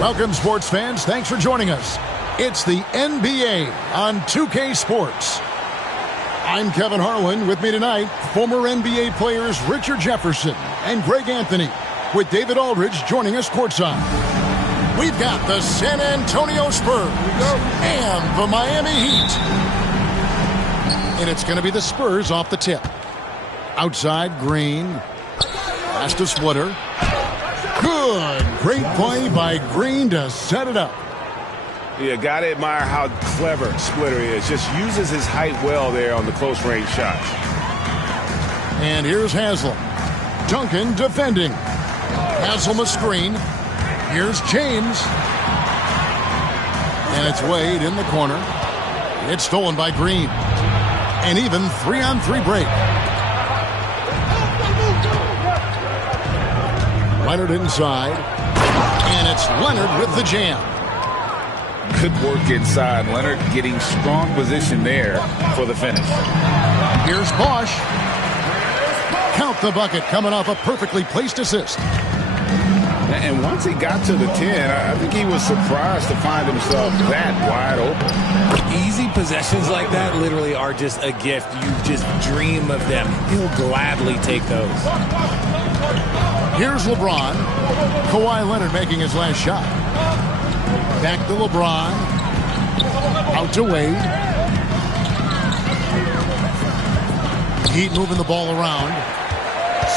Welcome, sports fans. Thanks for joining us. It's the NBA on 2K Sports. I'm Kevin Harlan. With me tonight, former NBA players Richard Jefferson and Greg Anthony, with David Aldridge joining us courtside. We've got the San Antonio Spurs and the Miami Heat. And it's going to be the Spurs off the tip. Outside, Green. Pass to Splitter. Good. Great play by Green to set it up. Yeah, got to admire how clever Splitter is. Just uses his height well there on the close-range shots. And here's Haslam. Duncan defending. Haslam a screen. Here's James. And it's Wade in the corner. It's stolen by Green. And even 3-on-3 break. Leonard inside, and it's Leonard with the jam. Good work inside. Leonard getting strong position there for the finish. Here's Bosch. Count the bucket, coming off a perfectly placed assist. And once he got to the 10, I think he was surprised to find himself that wide open. Easy possessions like that literally are just a gift. You just dream of them. He'll gladly take those. Here's LeBron. Kawhi Leonard making his last shot. Back to LeBron. Out to Wade. Heat moving the ball around.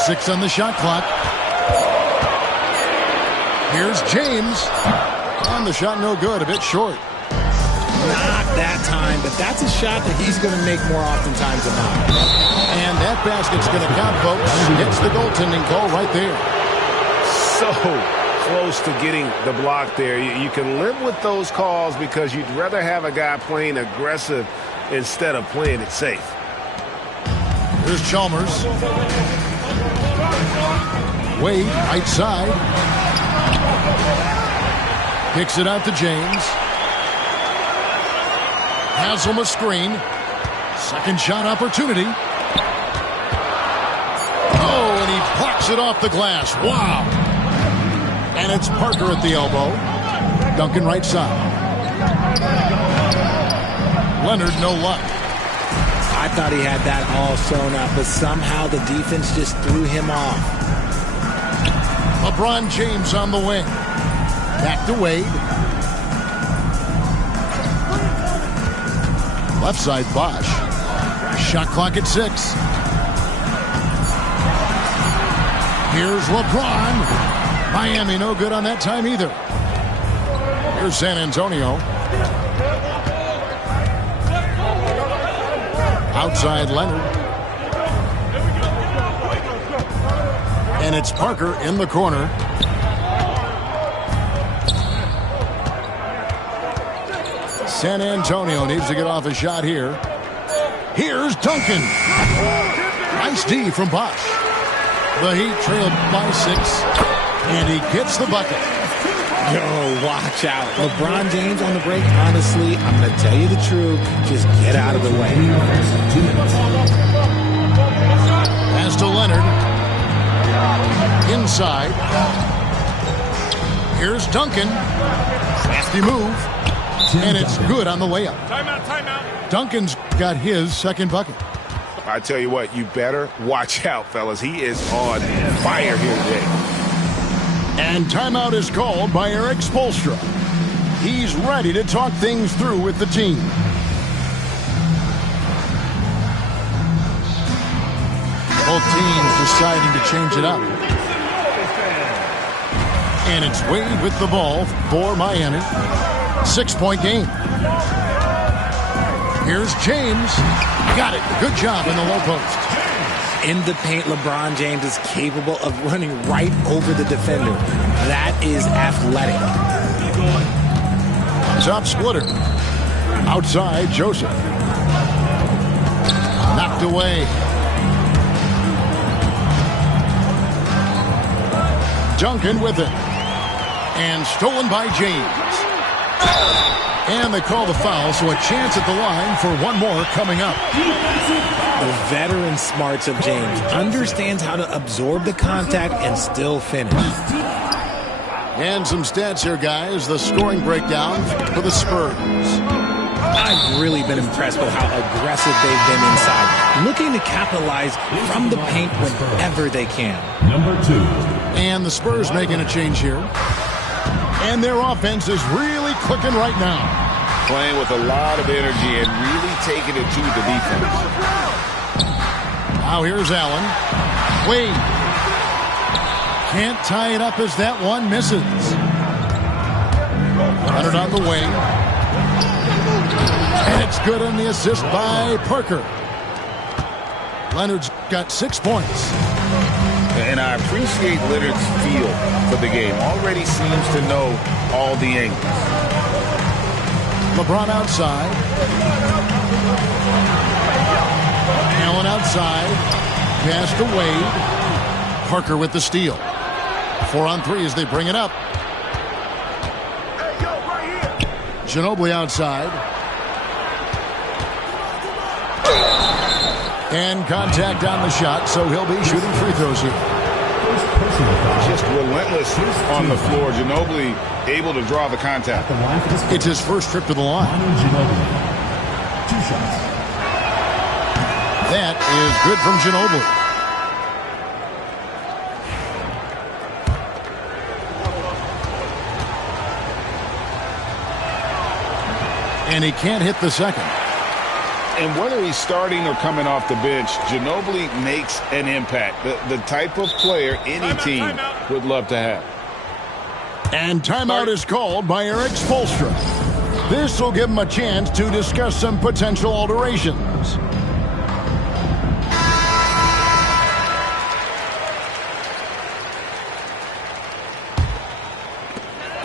6 on the shot clock. Here's James. And the shot no good, a bit short. Not that time, but that's a shot that he's going to make more oftentimes than not. And that basket's going to count, folks. It's the goaltending call right there. So close to getting the block there. You can live with those calls because you'd rather have a guy playing aggressive instead of playing it safe. Here's Chalmers. Wade, right side. Kicks it out to James. Haslam a screen. Second shot opportunity. Oh, and he plucks it off the glass. Wow. And it's Parker at the elbow. Duncan right side. Leonard, no luck. I thought he had that all sewn up, but somehow the defense just threw him off. LeBron James on the wing. Back to Wade. Left side, Bosch. Shot clock at 6. Here's LeBron. Miami no good on that time either. Here's San Antonio. Outside Leonard. And it's Parker in the corner. San Antonio needs to get off a shot here. Here's Duncan. Nice D from Bosch. The Heat trailed by 6. And he gets the bucket. Yo, watch out. LeBron James on the break, honestly, I'm going to tell you the truth. Just get out of the way. Pass to Leonard. Inside. Here's Duncan. Crafty move. And it's good on the layup. Timeout. Duncan's got his second bucket. I tell you what, you better watch out, fellas. He is on fire here today. And timeout is called by Eric Spoelstra. He's ready to talk things through with the team. Both teams deciding to change it up. And it's Wade with the ball for Miami. 6-point game. Here's James. Got it. Good job in the low post. In the paint, LeBron James is capable of running right over the defender. That is athletic. Top splitter. Outside, Joseph. Knocked away. Duncan with it. And stolen by James. And they call the foul, so a chance at the line for one more coming up. The veteran smarts of James understands how to absorb the contact and still finish. And some stats here, guys. The scoring breakdown for the Spurs. I've really been impressed with how aggressive they've been inside, looking to capitalize from the paint whenever they can. Number 2. And the Spurs making a change here. And their offense is really clicking right now. Playing with a lot of energy and really taking it to the defense. Now here's Allen. Wade. Can't tie it up as that one misses. Leonard on the wing. And it's good on the assist by Parker. Leonard's got 6 points. And I appreciate Leonard's feel for the game. Already seems to know all the angles. LeBron outside. Allen outside. Pass to Wade. Parker with the steal. 4 on 3 as they bring it up. Ginobili outside. And contact on the shot, so he'll be shooting free throws here. Just relentless on the floor. Ginobili able to draw the contact. It's his first trip to the line. 2 shots. That is good from Ginobili. And he can't hit the second. And whether he's starting or coming off the bench, Ginobili makes an impact. The type of player any team would love to have. And timeout is called by Eric Spoelstra. This will give him a chance to discuss some potential alterations.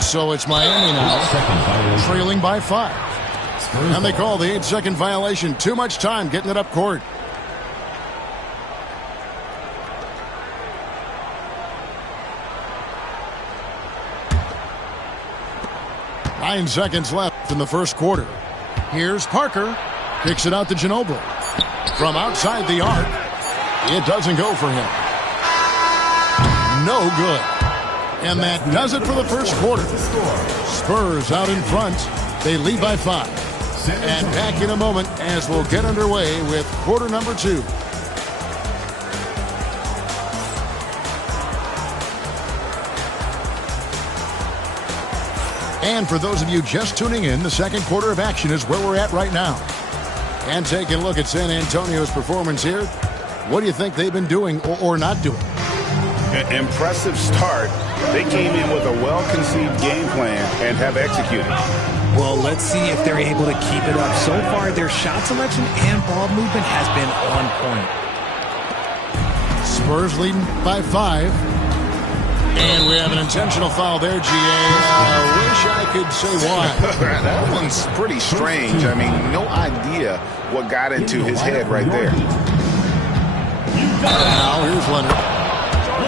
So it's Miami now, trailing by 5. And they call the 8-second violation. Too much time getting it up court. Nine seconds left in the first quarter. Here's Parker. Kicks it out to Ginobili. From outside the arc. It doesn't go for him. No good. And that does it for the first quarter. Spurs out in front. They lead by 5. And back in a moment as we'll get underway with quarter number 2. And for those of you just tuning in, the second quarter of action is where we're at right now. And taking a look at San Antonio's performance here. What do you think they've been doing or not doing? Impressive start. They came in with a well-conceived game plan and have executed. Well, let's see if they're able to keep it up. So far, their shot selection and ball movement has been on point. Spurs leading by 5. And we have an intentional foul there, GA. I wish I could say why. That one's pretty strange. I mean, no idea what got into his head right there. Now here's Leonard.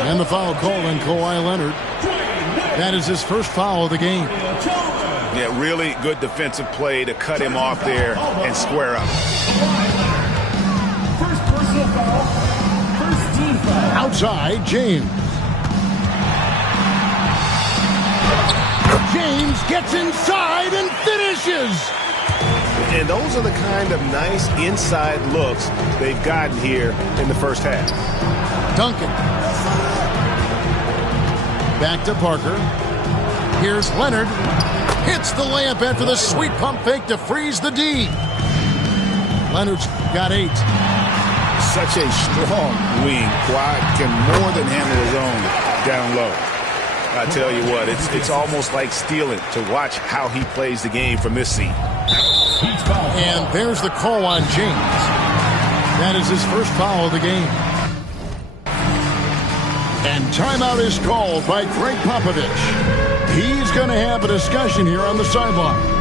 And the foul called on Kawhi Leonard. That is his first foul of the game. Yeah, really good defensive play to cut him off there and square up. First personal foul. First team foul. Outside, James. James gets inside and finishes. And those are the kind of nice inside looks they've gotten here in the first half. Duncan. Back to Parker. Here's Leonard. Hits the layup after the sweet pump fake to freeze the D. Leonard's got 8. such a strong wing. Kawhi can more than handle his own down low. I tell you what, it's almost like stealing to watch how he plays the game from this seat. And there's the call on James. That is his first foul of the game. And timeout is called by Greg Popovich. He's going to have a discussion here on the sideline.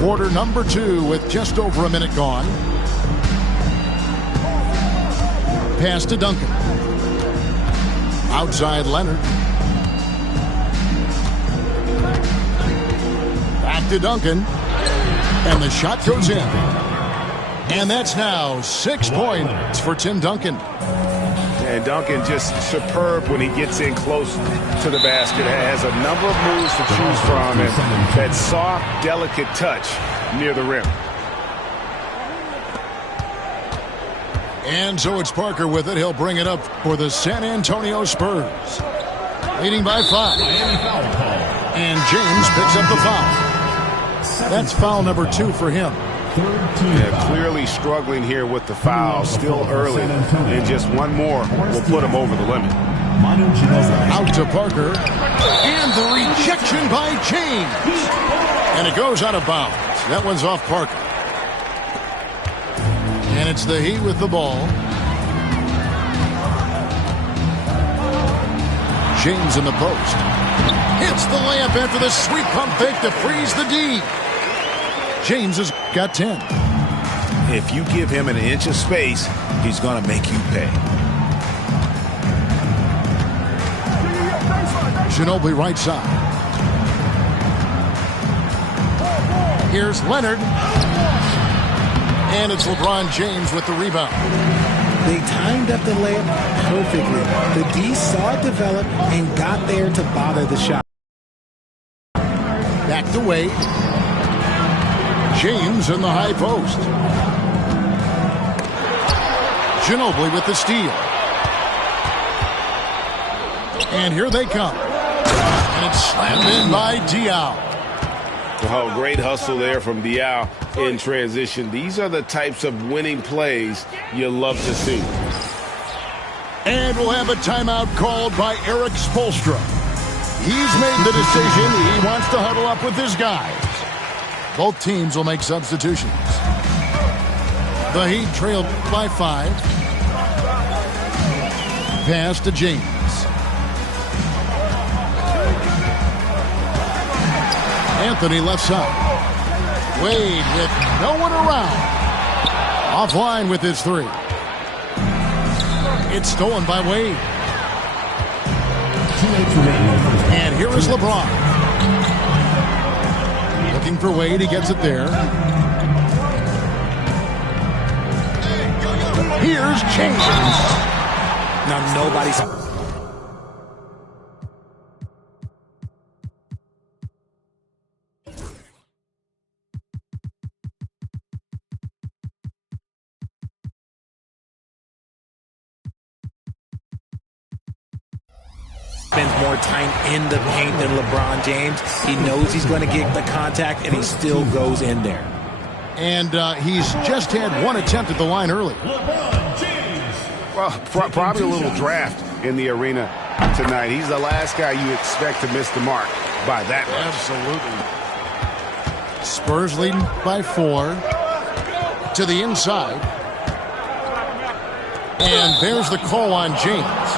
Quarter number 2 with just over a minute gone. Pass to Duncan. Outside Leonard. Back to Duncan. And the shot goes in. And that's now 6 points for Tim Duncan. And Duncan just superb when he gets in close to the basket. Has a number of moves to choose from, and that soft, delicate touch near the rim. And so it's Parker with it. He'll bring it up for the San Antonio Spurs. Leading by 5. And James picks up the foul. That's foul number 2 for him. Yeah, clearly struggling here with the foul. Still early. And just one more will put him over the limit. Out to Parker. And the rejection by James. And it goes out of bounds. That one's off Parker. And it's the Heat with the ball. James in the post. Hits the layup after the sweet pump fake to freeze the D. James has got 10. If you give him an inch of space, he's going to make you pay. Ginobili right side. Here's Leonard. And it's LeBron James with the rebound. They timed up the layup perfectly. The D saw it develop and got there to bother the shot. Back to Wade. James in the high post. Ginobili with the steal. And here they come. And it's slammed in by Diaw. Oh, great hustle there from Diaw in transition. These are the types of winning plays you love to see. And we'll have a timeout called by Eric Spoelstra. He's made the decision. He wants to huddle up with his guys. Both teams will make substitutions. The Heat trailed by 5. Pass to James. Anthony left side. Wade with no one around. Offline with his 3. It's stolen by Wade. And here is LeBron. Looking for Wade. He gets it there. Here's James. Now nobody's... spends more time in the paint than LeBron James. He knows he's going to get the contact, and he still goes in there. And he's just had one attempt at the line early. Well, probably a little draft in the arena tonight. He's the last guy you expect to miss the mark by that much. Absolutely. Spurs leading by 4 to the inside. And there's the call on James.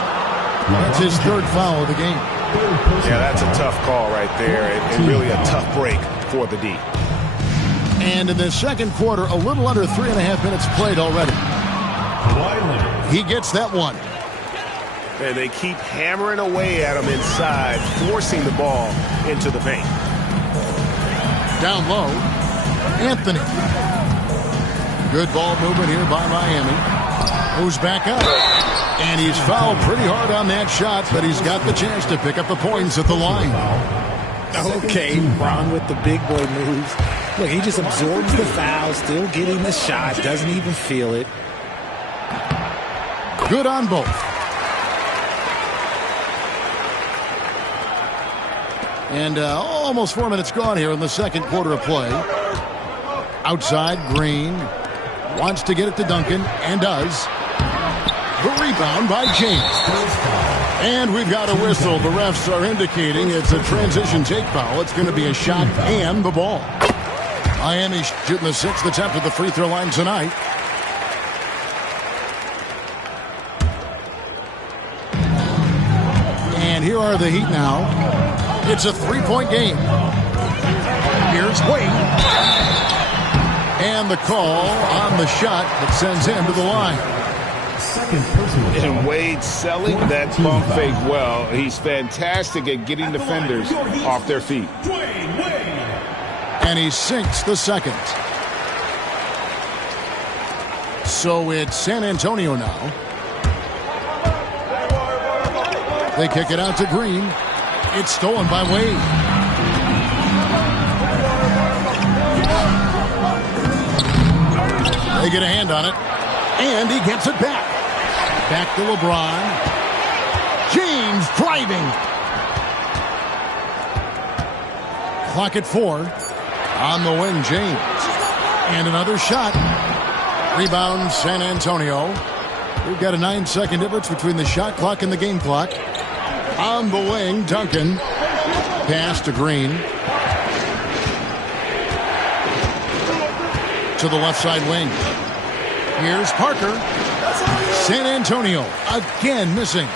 That's his 3rd foul of the game. Yeah, that's a tough call right there, and really a tough break for the D. And in the second quarter, a little under 3.5 minutes played already. He gets that one. And they keep hammering away at him inside, forcing the ball into the paint. Down low, Anthony. Good ball movement here by Miami. Moves back up. And he's fouled pretty hard on that shot, but he's got the chance to pick up the points at the line. Okay, Ron with the big boy moves. Look, he just absorbs the foul, still getting the shot, doesn't even feel it. Good on both. And almost 4 minutes gone here in the second quarter of play. Outside, Green wants to get it to Duncan, and does. The rebound by James. And we've got a whistle. The refs are indicating it's a transition take foul. It's going to be a shot and the ball. Miami shooting the 6th attempt at the free throw line tonight. And here are the Heat now. It's a 3-point game. Here's Wade. And the call on the shot that sends him to the line. And Wade selling that pump fake well. He's fantastic at getting defenders off their feet. And he sinks the second. So it's San Antonio now. They kick it out to Green. It's stolen by Wade. They get a hand on it. And he gets it back. Back to LeBron. James driving. Clock at 4. On the wing, James. And another shot. Rebound, San Antonio. We've got a 9-second difference between the shot clock and the game clock. On the wing, Duncan. Pass to Green. To the left side wing. Here's Parker. San Antonio again missing.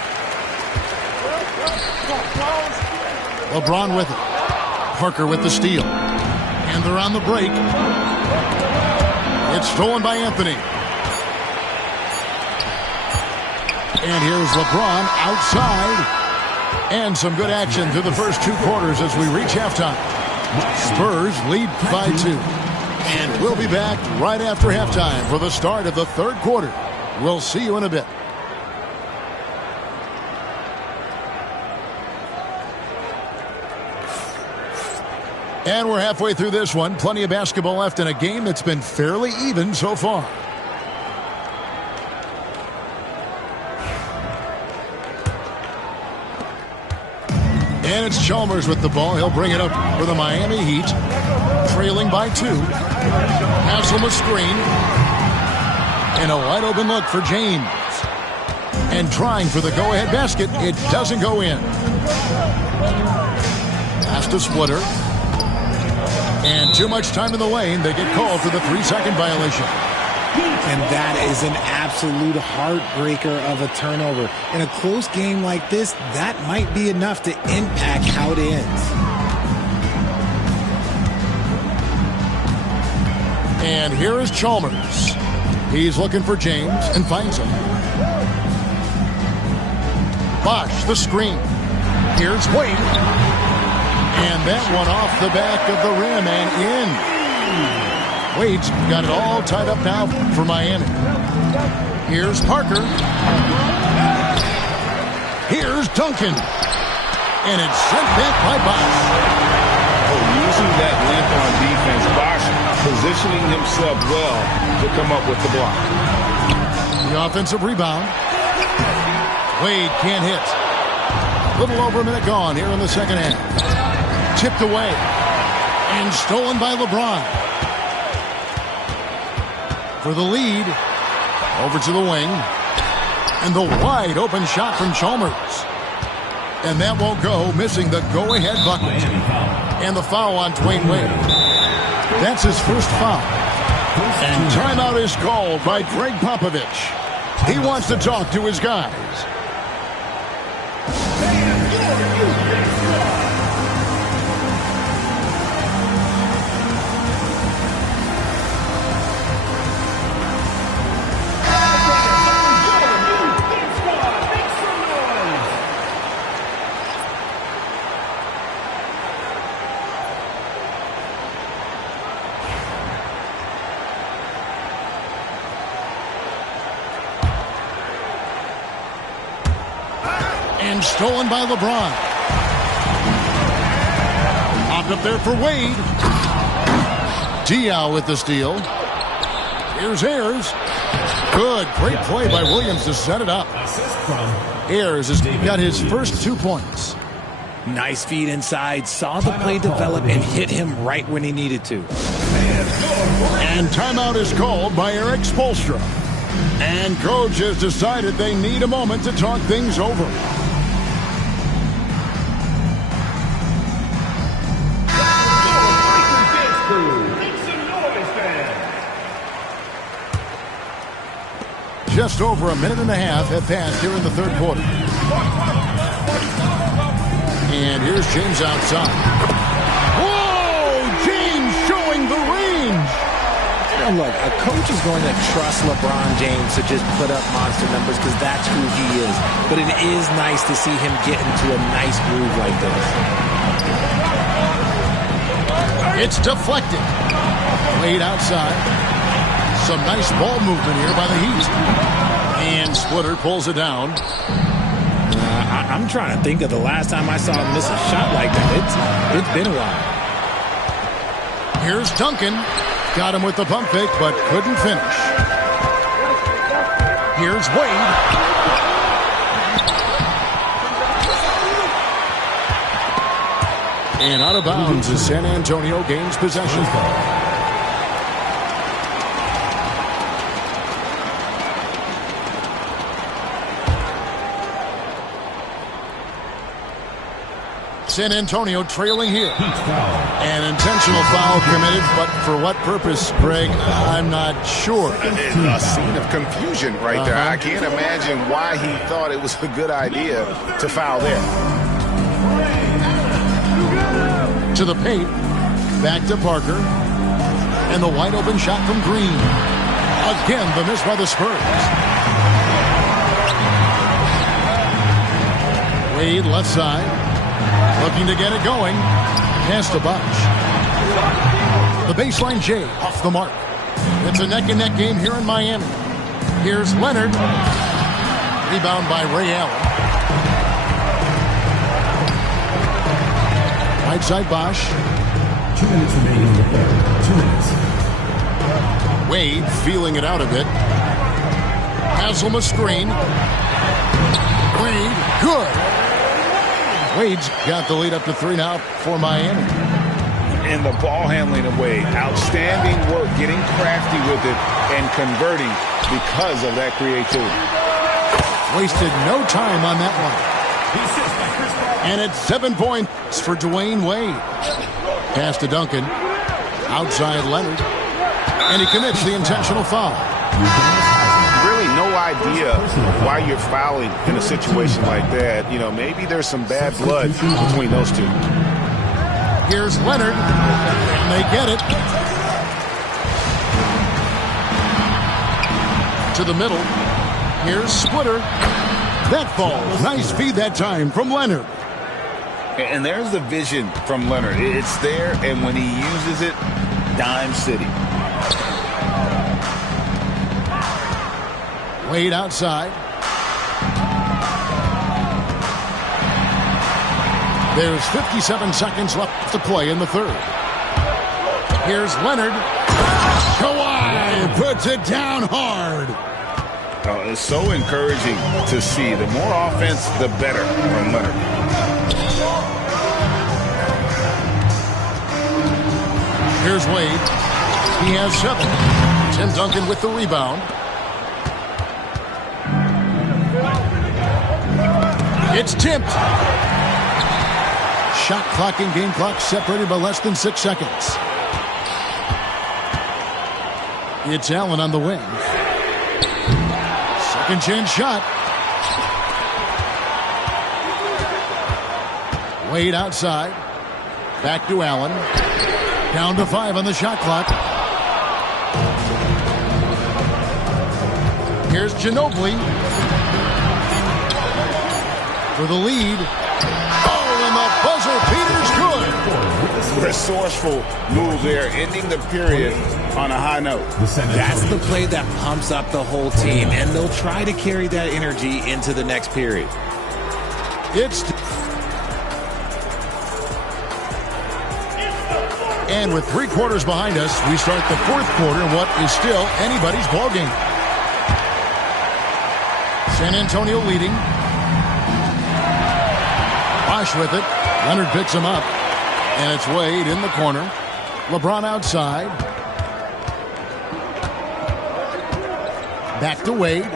LeBron with it. Parker with the steal. And they're on the break. It's stolen by Anthony. And here's LeBron outside. And some good action through the first 2 quarters as we reach halftime. Spurs lead by 2. And we'll be back right after halftime for the start of the 3rd quarter. We'll see you in a bit. And we're halfway through this one. Plenty of basketball left in a game that's been fairly even so far. And it's Chalmers with the ball. He'll bring it up for the Miami Heat. Trailing by 2. Hasselma screen. And a wide open look for James. And trying for the go-ahead basket. It doesn't go in. Pass to Splitter. And too much time in the lane. They get called for the 3-second violation. And that is an absolute heartbreaker of a turnover. In a close game like this, that might be enough to impact how it ends. And here is Chalmers. He's looking for James and finds him. Bosch, the screen. Here's Wade. And that one off the back of the rim and in. Wade's got it all tied up now for Miami. Here's Parker. Here's Duncan. And it's sent back by Bosch. Oh, using that length on defense, Bosch positioning himself well to come up with the block. The offensive rebound. Wade can't hit. A little over a minute gone here in the second half. Tipped away. And stolen by LeBron. for the lead. Over to the wing. And the wide open shot from Chalmers. And that won't go, missing the go-ahead bucket. And the foul on Dwayne Wade. That's his first foul. And timeout is called by Greg Popovich. He wants to talk to his guys. And stolen by LeBron. Popped up there for Wade. Diaw with the steal. Here's Ayers. Good. Great play by Williams to set it up. Ayers has got his first 2 points. Nice feed inside. Saw the play develop and hit him right when he needed to. And timeout is called by Eric Spoelstra. And coach has decided they need a moment to talk things over. Just over a minute and a half have passed here in the third quarter. And here's James outside. Whoa! James showing the range. Now look, a coach is going to trust LeBron James to just put up monster numbers because that's who he is. But it is nice to see him get into a nice groove like this. It's deflected. Wade outside. Some nice ball movement here by the Heat. And Splitter pulls it down. I'm trying to think of the last time I saw him miss a shot like that. It's been a while. Here's Duncan. Got him with the pump fake, but couldn't finish. Here's Wade. And out of bounds as San Antonio gains possession. San Antonio trailing here. An intentional foul committed, but for what purpose, Greg, I'm not sure. A scene of confusion right there. I can't imagine why he thought it was a good idea to foul there. To the paint. Back to Parker. And the wide open shot from Green. Again, the miss by the Spurs. Wade left side. Looking to get it going. Pass to Bosh. The baseline J off the mark. It's a neck-and-neck game here in Miami. Here's Leonard. Rebound by Ray Allen. Right side Bosh. 2 minutes remaining in the third. 2 minutes. Wade feeling it out a bit. Haslam screen. Wade, good. Wade's got the lead up to 3 now for Miami. And the ball handling of Wade. Outstanding work, getting crafty with it and converting because of that creativity. Wasted no time on that one. And it's 7 points for Dwayne Wade. Pass to Duncan. Outside Leonard. And he commits the intentional foul. Really no idea why you're fouling in a situation like that. You know, maybe there's some bad blood between those two. Here's Leonard. And they get it. To the middle. Here's Splitter. That falls. Nice feed that time from Leonard. And there's the vision from Leonard. It's there, and when he uses it, dime city. Wade outside. There's 57 seconds left to play in the third. Here's Leonard. Kawhi puts it down hard. It's so encouraging to see. The more offense, the better from Leonard. Here's Wade. He has 7. Tim Duncan with the rebound. It's tipped. Shot clock and game clock separated by less than 6 seconds. It's Allen on the wing. Second chance shot. Wade outside. Back to Allen. Down to 5 on the shot clock. Here's Ginobili for the lead. Oh, and the buzzer beater's good. Resourceful move there, ending the period on a high note. That's the play that pumps up the whole team, and they'll try to carry that energy into the next period. And with 3 quarters behind us, we start the 4th quarter in what is still anybody's ballgame. San Antonio leading. Bosh with it. Leonard picks him up. And it's Wade in the corner. LeBron outside. Back to Wade.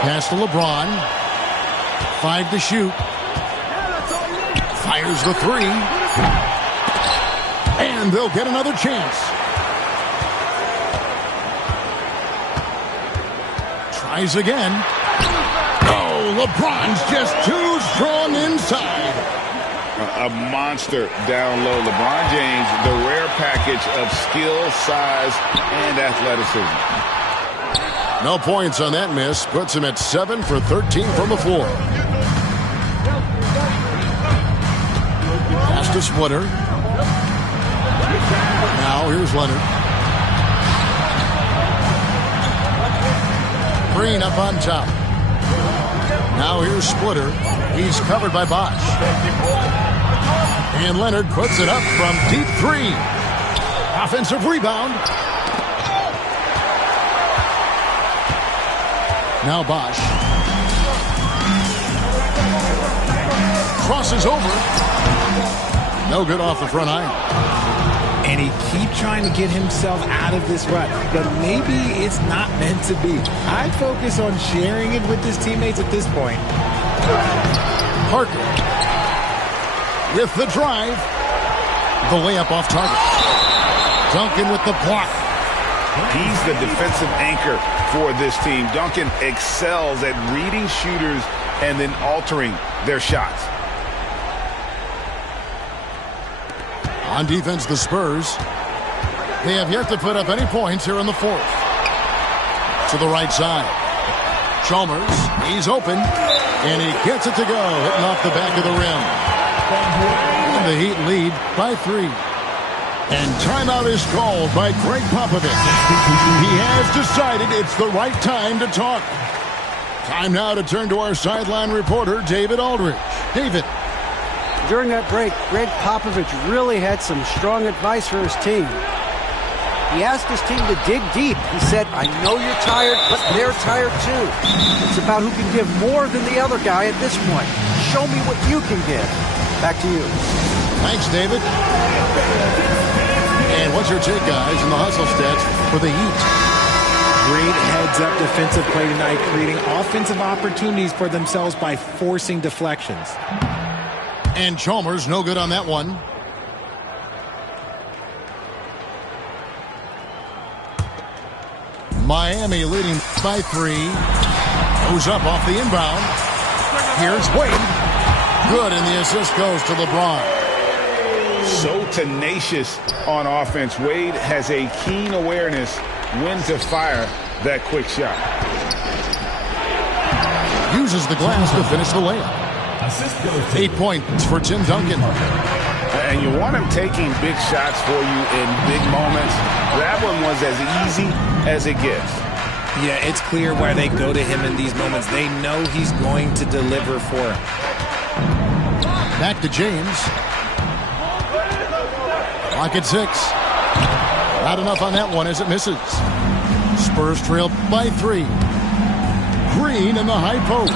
Pass to LeBron. 5 to shoot. Fires the 3. And they'll get another chance. Tries again. Oh, LeBron's just too strong inside. A monster down low. LeBron James, the rare package of skill, size, and athleticism. No points on that miss. Puts him at 7 for 13 from the floor. Pass to Splitter. Now here's Leonard. Green up on top. Now here's Splitter. He's covered by Bosh. And Leonard puts it up from deep 3. Offensive rebound. Now Bosh. Crosses over. No good off the front iron. And he keeps trying to get himself out of this rut, but maybe it's not meant to be. I'd focus on sharing it with his teammates at this point. Parker with the drive. The layup off target. Duncan with the block. He's the defensive anchor for this team. Duncan excels at reading shooters and then altering their shots. On defense, the Spurs. They have yet to put up any points here in the 4th. To the right side. Chalmers, he's open, and he gets it to go, hitting off the back of the rim. And the Heat lead by 3. And timeout is called by Greg Popovich. He has decided it's the right time to talk. Time now to turn to our sideline reporter, David Aldridge. David. During that break, Greg Popovich really had some strong advice for his team. He asked his team to dig deep. He said, I know you're tired, but they're tired too. It's about who can give more than the other guy at this point. Show me what you can give. Back to you. Thanks, David. And what's your take, guys, on the hustle stats for the Heat? Great heads-up defensive play tonight, creating offensive opportunities for themselves by forcing deflections. And Chalmers, no good on that one. Miami leading by 3. Goes up off the inbound. Here's Wade. Good, and the assist goes to LeBron. So tenacious on offense. Wade has a keen awareness when to fire that quick shot. Uses the glass to finish the layup. 8 points for Tim Duncan. And you want him taking big shots for you in big moments. That one was as easy as it gets. Yeah, it's clear why they go to him in these moments. They know he's going to deliver for him. Back to James. Clock at 6. Not enough on that one as it misses. Spurs trail by 3. Green in the high post.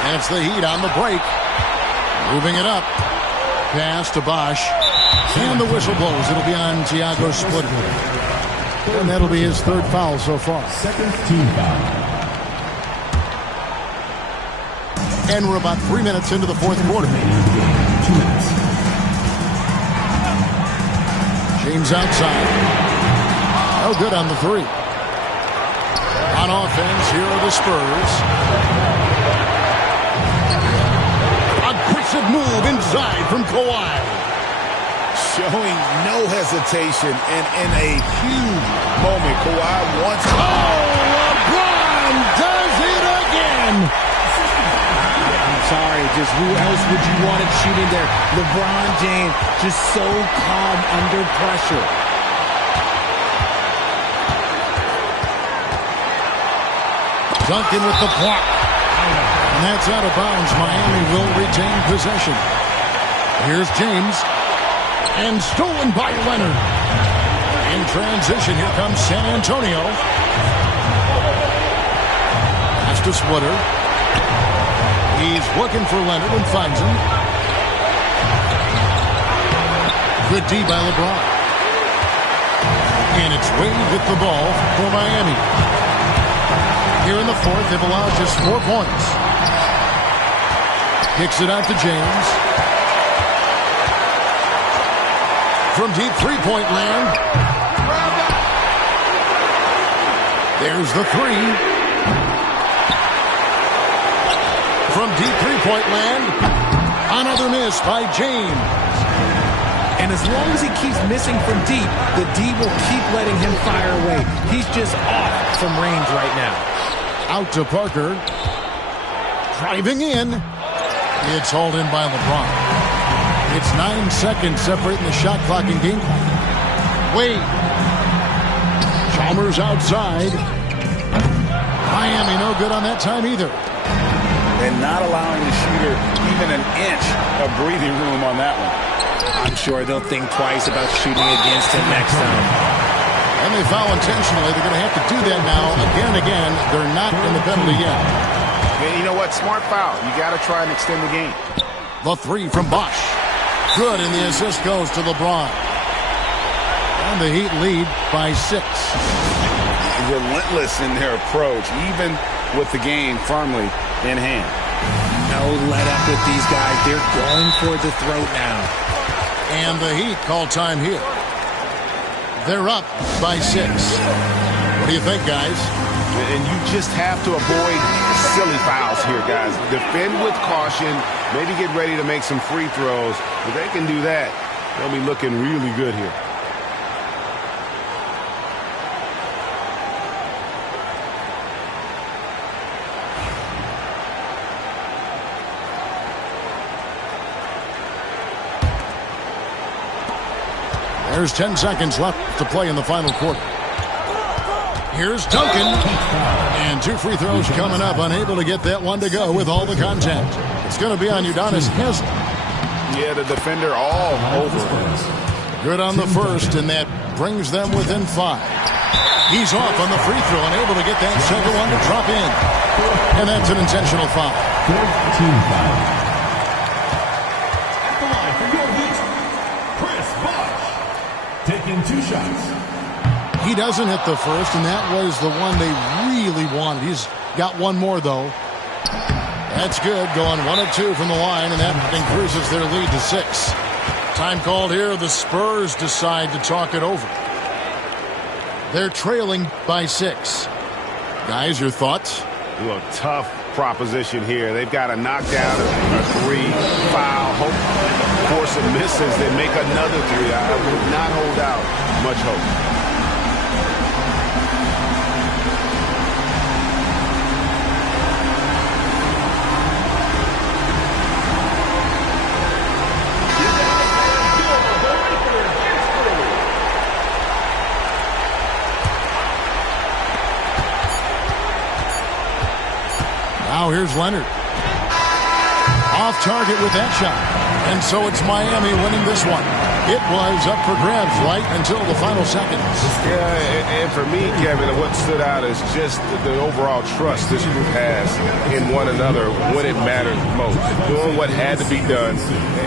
And it's the Heat on the break. Moving it up. Pass to Bosch. And the whistle blows. It'll be on Thiago Splitter. And that'll be his third foul so far. Second team foul. And we're about 3 minutes into the fourth quarter. 2 minutes. James outside. Oh, good on the three. On offense, here are the Spurs. Aggressive move inside from Kawhi. Showing no hesitation and in a huge moment. Kawhi wants... Oh, LeBron does it again. I'm sorry, just who else would you want it shooting there? LeBron James, just so calm under pressure. Duncan with the block. And that's out of bounds. Miami will retain possession. Here's James. And stolen by Leonard. In transition, here comes San Antonio. Pass to Splitter. He's looking for Leonard and finds him. Good D by LeBron. And it's Wade with the ball for Miami. Here in the fourth, they've allowed just 4 points. Kicks it out to James. From deep three-point land. There's the three. From deep three-point land. Another miss by James. And as long as he keeps missing from deep, the D will keep letting him fire away. He's just off from range right now. Out to Parker. Driving in. It's hauled in by LeBron. It's 9 seconds separating the shot clock and game clock. Wade. Chalmers outside. Miami no good on that time either. And not allowing the shooter even an inch of breathing room on that one. I'm sure they'll think twice about shooting against him next time. And they foul intentionally. They're going to have to do that now again and again. They're not in the penalty yet. And you know what? Smart foul. You got to try and extend the game. The three from Bosch. Good, and the assist goes to LeBron. And the Heat lead by 6. Relentless in their approach, even with the game firmly in hand. No let up with these guys. They're going for the throat now. And the Heat call time here. They're up by 6. What do you think, guys? And you just have to avoid silly fouls here, guys. Defend with caution. Maybe get ready to make some free throws. If they can do that, they'll be looking really good here. There's 10 seconds left to play in the final quarter. Here's Duncan. And 2 free throws coming up. Unable to get that one to go with all the contact. It's going to be on Udonis Haslem. Yeah, the defender all over. Good on the first, and that brings them within 5. He's off on the free throw, unable to get that second one to drop in. And that's an intentional foul. Team foul. Taking 2 shots. He doesn't hit the first, and that was the one they really wanted. He's got one more, though. That's good. Going 1 of 2 from the line, and that increases their lead to 6. Time called here. The Spurs decide to talk it over. They're trailing by 6. Guys, your thoughts? Look, tough proposition here. They've got to knock down a 3, foul, hope, force of misses, then make another 3. I would not hold out much hope. Now here's Leonard. Off target with that shot. And so it's Miami winning this one. It was up for grabs right until the final seconds. Yeah, and for me, Kevin, what stood out is just the overall trust this group has in one another when it mattered most. Doing what had to be done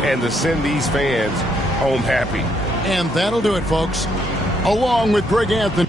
and to send these fans home happy. And that'll do it, folks. Along with Greg Anthony.